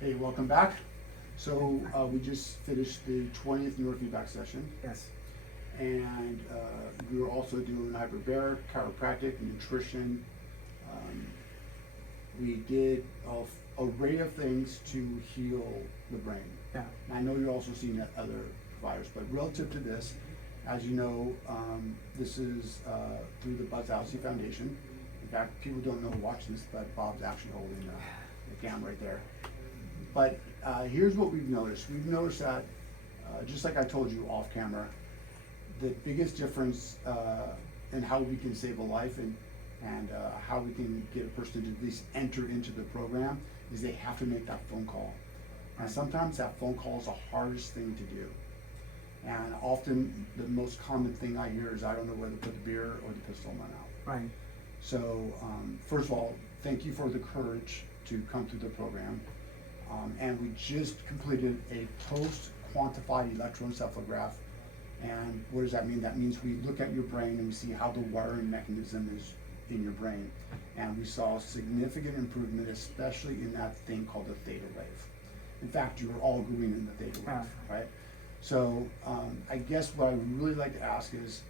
Hey, welcome back. So we just finished the 20th neurofeedback session, Yes. and we were also doing hyperbaric, chiropractic, nutrition. Um, we did a array of things to heal the brain. Yeah. And I know you're also seeing that other providers, but relative to this, as you know, this is through the Buzz Alsey Foundation. In fact, people don't know watching this, but Bob's actually holding the camera right there. But here's what we've noticed. We've noticed that, just like I told you off camera, the biggest difference in how we can save a life and how we can get a person to at least enter into the program is they have to make that phone call. And sometimes that phone call is the hardest thing to do. And often the most common thing I hear is I don't know whether to put the beer or the pistol in my mouth. Right. So first of all, thank you for the courage to come through the program. And we just completed a post-quantified electroencephalograph. And what does that mean? That means we look at your brain and we see how the wiring mechanism is in your brain. And we saw significant improvement, especially in that thing called the theta wave. In fact, you were all green in the theta wave, right? So I guess what I would really like to ask is,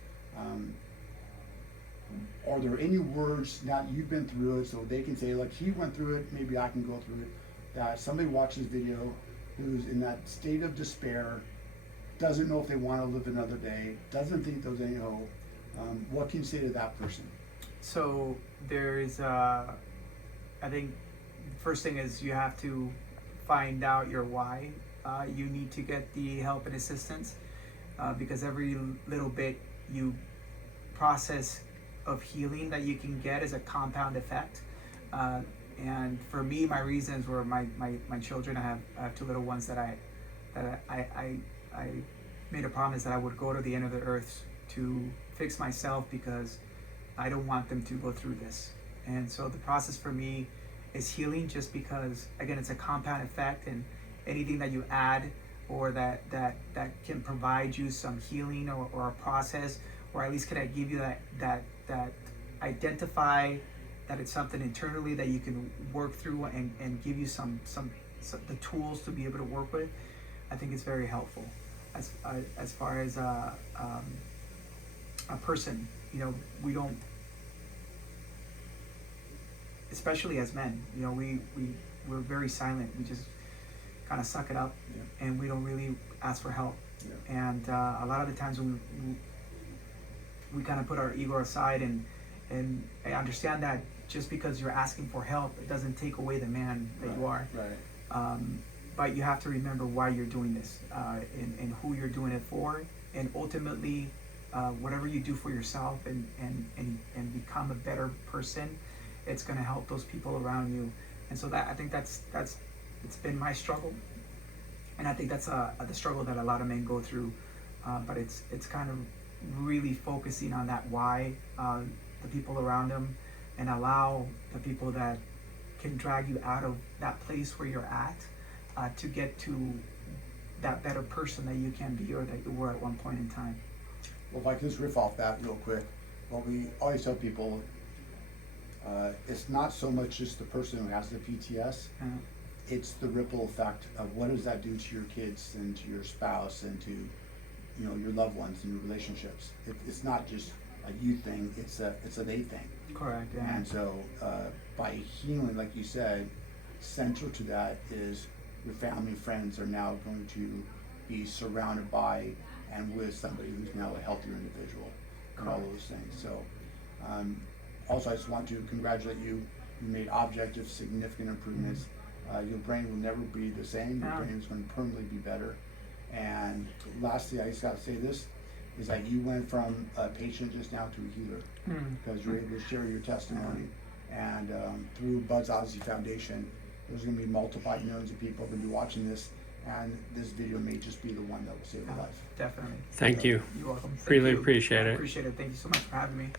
are there any words, now that you've been through it, so they can say, like, he went through it, maybe I can go through it, that somebody watches video who's in that state of despair, doesn't know if they want to live another day, doesn't think there's any hope, what can you say to that person? So there's, I think, first thing is you have to find out your why. You need to get the help and assistance because every little bit you process of healing that you can get is a compound effect. And for me, my reasons were my children. I have two little ones that I made a promise that I would go to the end of the earth to fix myself because I don't want them to go through this. And so the process for me is healing just because, again, it's a compound effect, and anything that you add or that can provide you some healing or a process, or at least can I give you that identify that it's something internally that you can work through and give you some the tools to be able to work with. I think it's very helpful. As far as a person, we don't, especially as men, we're very silent. We just kind of suck it up, and we don't really ask for help. And a lot of the times we kind of put our ego aside, and I understand that just because you're asking for help, it doesn't take away the man that you are. Right. But you have to remember why you're doing this, and who you're doing it for, and ultimately, whatever you do for yourself and become a better person, it's going to help those people around you. And so I think that's it's been my struggle, and I think that's the struggle that a lot of men go through. But it's kind of really focusing on that why, the people around them, and allow the people that can drag you out of that place where you're at to get to that better person that you can be or that you were at one point in time. Well, if I can just riff off that real quick, well, we always tell people it's not so much just the person who has the PTS, it's the ripple effect of what does that do to your kids and to your spouse and to your loved ones and your relationships. It's not just a you thing, it's a they thing. Correct. Yeah. And so by healing, like you said, central to that is your family and friends are now going to be surrounded by and with somebody who's now a healthier individual and all those things. So also I just want to congratulate you. You made objective significant improvements. Your brain will never be the same. Your brain is going to permanently be better. And lastly, I just got to say this, is that you went from a patient just now to a healer because you're able to share your testimony. And through Buzz Alsey Foundation, there's going to be multiplied millions of people going to be watching this, and this video may just be the one that will save a life. Definitely. Thank you. You're welcome. Thank Really you. appreciate I it. appreciate it. Thank you so much for having me.